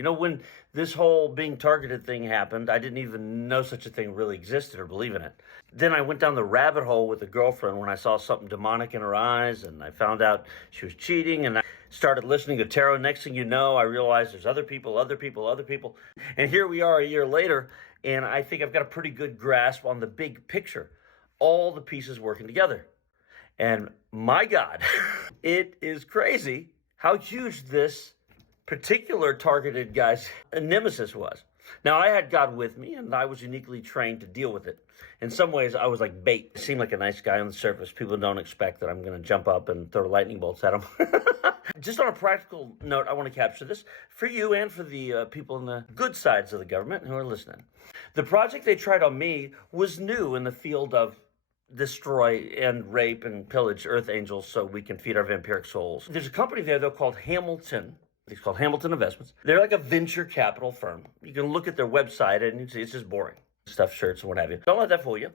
You know, when this whole being targeted thing happened, I didn't even know such a thing really existed or believe in it. Then I went down the rabbit hole with a girlfriend when I saw something demonic in her eyes, and I found out she was cheating, and I started listening to tarot. Next thing you know, I realized there's other people. And here we are a year later, and I think I've got a pretty good grasp on the big picture. All the pieces working together. And my God, it is crazy how huge this particular targeted guy's nemesis was. Now, I had God with me, and I was uniquely trained to deal with it. In some ways, I was like bait. He seemed like a nice guy on the surface. People don't expect that I'm going to jump up and throw lightning bolts at him. Just on a practical note, I want to capture this for you and for the people in the good sides of the government who are listening. The project they tried on me was new in the field of destroy and rape and pillage earth angels so we can feed our vampiric souls. There's a company there, though, called Hamilton. It's called Hamilton Investments. They're like a venture capital firm. You can look at their website and you see it's just boring. Stuff, shirts, and what have you. Don't let that fool you.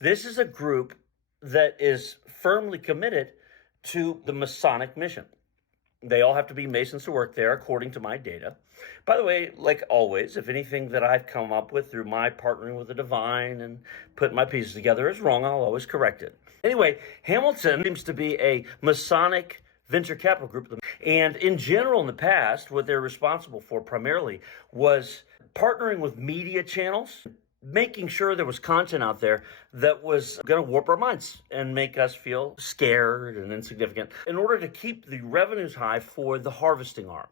This is a group that is firmly committed to the Masonic mission. They all have to be Masons to work there, according to my data. By the way, like always, if anything that I've come up with through my partnering with the divine and putting my pieces together is wrong, I'll always correct it. Anyway, Hamilton seems to be a Masonic venture capital group. And in general, in the past, what they're responsible for primarily was partnering with media channels, making sure there was content out there that was going to warp our minds and make us feel scared and insignificant in order to keep the revenues high for the harvesting arm.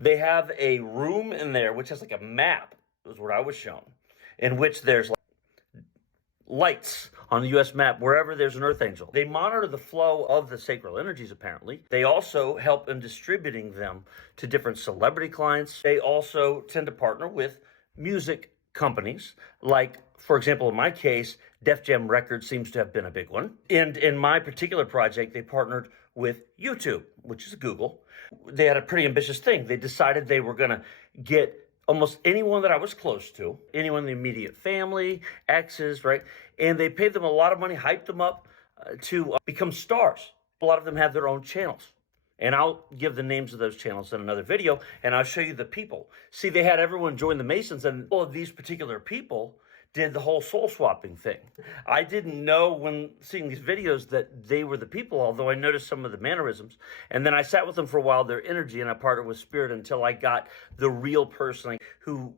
They have a room in there which has like a map, was what I was shown, in which there's lights on the U.S. map wherever there's an earth angel. They monitor the flow of the sacral energies, apparently. They also help in distributing them to different celebrity clients. They also tend to partner with music companies, like, for example, in my case, Def Jam Records seems to have been a big one. And in my particular project, they partnered with YouTube, which is Google. They had a pretty ambitious thing. They decided they were going to get almost anyone that I was close to, anyone in the immediate family, exes, right? And they paid them a lot of money, hyped them up to become stars. A lot of them have their own channels. And I'll give the names of those channels in another video, and I'll show you the people. See, they had everyone join the Masons, and all of these particular people did the whole soul swapping thing. I didn't know when seeing these videos that they were the people, although I noticed some of the mannerisms. And then I sat with them for a while, their energy, and I partnered with Spirit until I got the real person who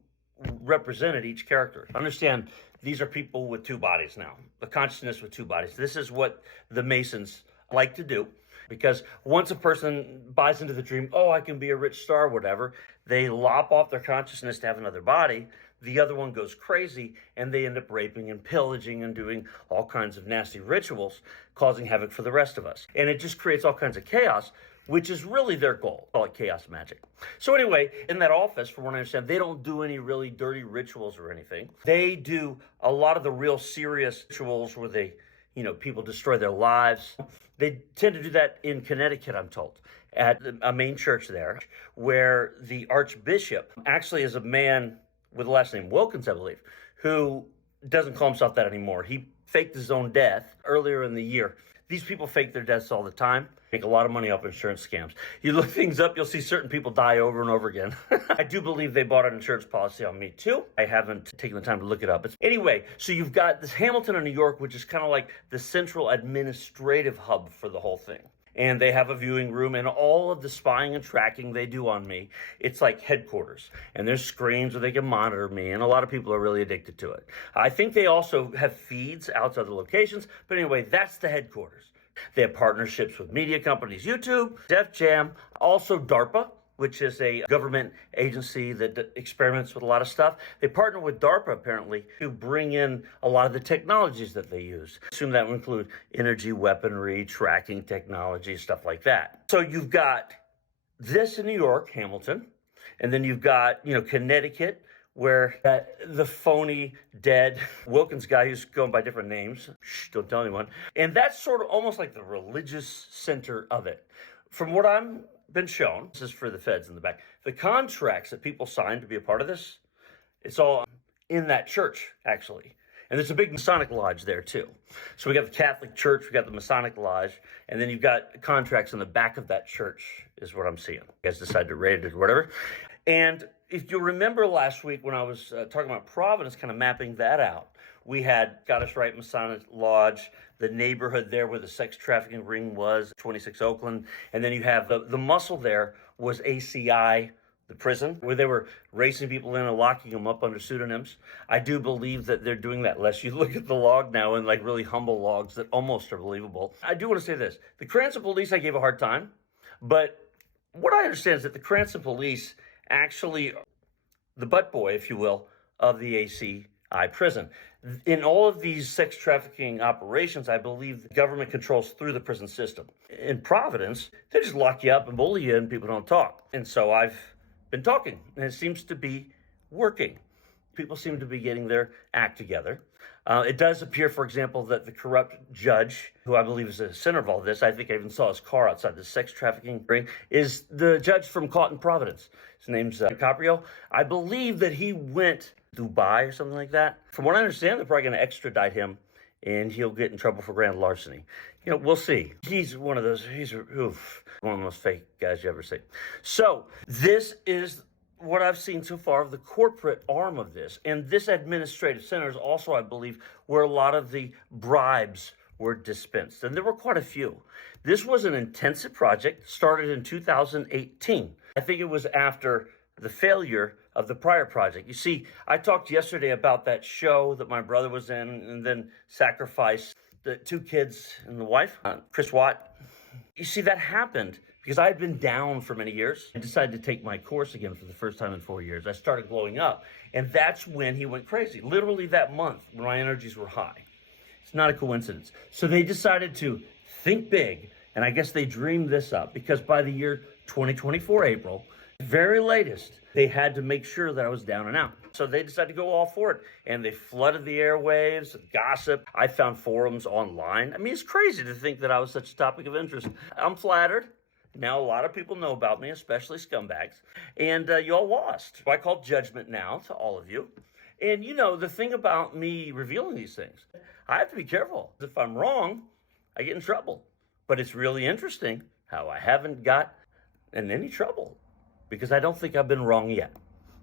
represented each character. Understand, these are people with two bodies now, a consciousness with two bodies. This is what the Masons like to do. Because once a person buys into the dream, oh, I can be a rich star, whatever, they lop off their consciousness to have another body. The other one goes crazy, and they end up raping and pillaging and doing all kinds of nasty rituals, causing havoc for the rest of us. And it just creates all kinds of chaos, which is really their goal. Call it chaos magic. So anyway, in that office, from what I understand, they don't do any really dirty rituals or anything. They do a lot of the real serious rituals where they, people destroy their lives. They tend to do that in Connecticut, I'm told, at a main church there, where the archbishop actually is a man with the last name Wilkins, I believe, who doesn't call himself that anymore. He faked his own death earlier in the year. These people fake their deaths all the time, make a lot of money off insurance scams. You look things up, you'll see certain people die over and over again. I do believe they bought an insurance policy on me too. I haven't taken the time to look it up. Anyway, so you've got this Hamilton in New York, which is kind of like the central administrative hub for the whole thing. And they have a viewing room, and all of the spying and tracking they do on me, it's like headquarters. And there's screens where they can monitor me, and a lot of people are really addicted to it. I think they also have feeds outside the locations, but anyway, that's the headquarters. They have partnerships with media companies, YouTube, Def Jam, also DARPA, which is a government agency that experiments with a lot of stuff. They partner with DARPA, apparently, to bring in a lot of the technologies that they use. I assume that will include energy weaponry, tracking technology, stuff like that. So you've got this in New York, Hamilton, and then you've got, Connecticut, where the phony, dead Wilkins guy who's going by different names, don't tell anyone. And that's sort of almost like the religious center of it. From what I'm been shown, this is for the feds in the back, the contracts that people signed to be a part of this, it's all in that church, actually. And there's a big Masonic lodge there, too. So we got the Catholic Church, we got the Masonic lodge, and then you've got contracts in the back of that church, is what I'm seeing. You guys decide to rate it or whatever. And if you remember last week when I was talking about Providence, kind of mapping that out, we had Goddess Right Masonic Lodge, the neighborhood there where the sex trafficking ring was, 26 Oakland, and then you have the muscle there was ACI, the prison, where they were racing people in and locking them up under pseudonyms. I do believe that they're doing that less. You look at the log now and like really humble logs that almost are believable. I do want to say this. The Cranston police, I gave a hard time, but what I understand is that the Cranston police actually the butt boy, if you will, of the ACI prison. In all of these sex trafficking operations, I believe the government controls through the prison system. In Providence, they just lock you up and bully you and people don't talk. And so I've been talking, and it seems to be working. People seem to be getting their act together. It does appear, for example, that the corrupt judge, who I believe is the center of all this, I think I even saw his car outside the sex trafficking ring, is the judge from caught in Providence. His name's Caprio. I believe that he went to Dubai or something like that. From what I understand, they're probably going to extradite him, and he'll get in trouble for grand larceny. You know, we'll see. He's one of those, one of the most fake guys you ever see. So this is what I've seen so far of the corporate arm of this. And this administrative center is also, I believe, where a lot of the bribes were dispensed. And there were quite a few. This was an intensive project, started in 2018. I think it was after the failure of the prior project. You see, I talked yesterday about that show that my brother was in and then sacrificed the 2 kids and the wife, Chris Watt. You see, that happened because I had been down for many years. I decided to take my course again for the first time in 4 years. I started glowing up, and that's when he went crazy. Literally that month when my energies were high. It's not a coincidence. So they decided to think big, and I guess they dreamed this up because by the year 2024, April, very latest, they had to make sure that I was down and out. So they decided to go all for it, and they flooded the airwaves, gossip. I found forums online. I mean, it's crazy to think that I was such a topic of interest. I'm flattered. Now a lot of people know about me, especially scumbags, and y'all lost. I call judgment now to all of you. And you know, the thing about me revealing these things, I have to be careful. If I'm wrong, I get in trouble. But it's really interesting how I haven't got in any trouble because I don't think I've been wrong yet.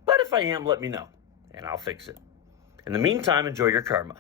But if I am, let me know, and I'll fix it. In the meantime, enjoy your karma.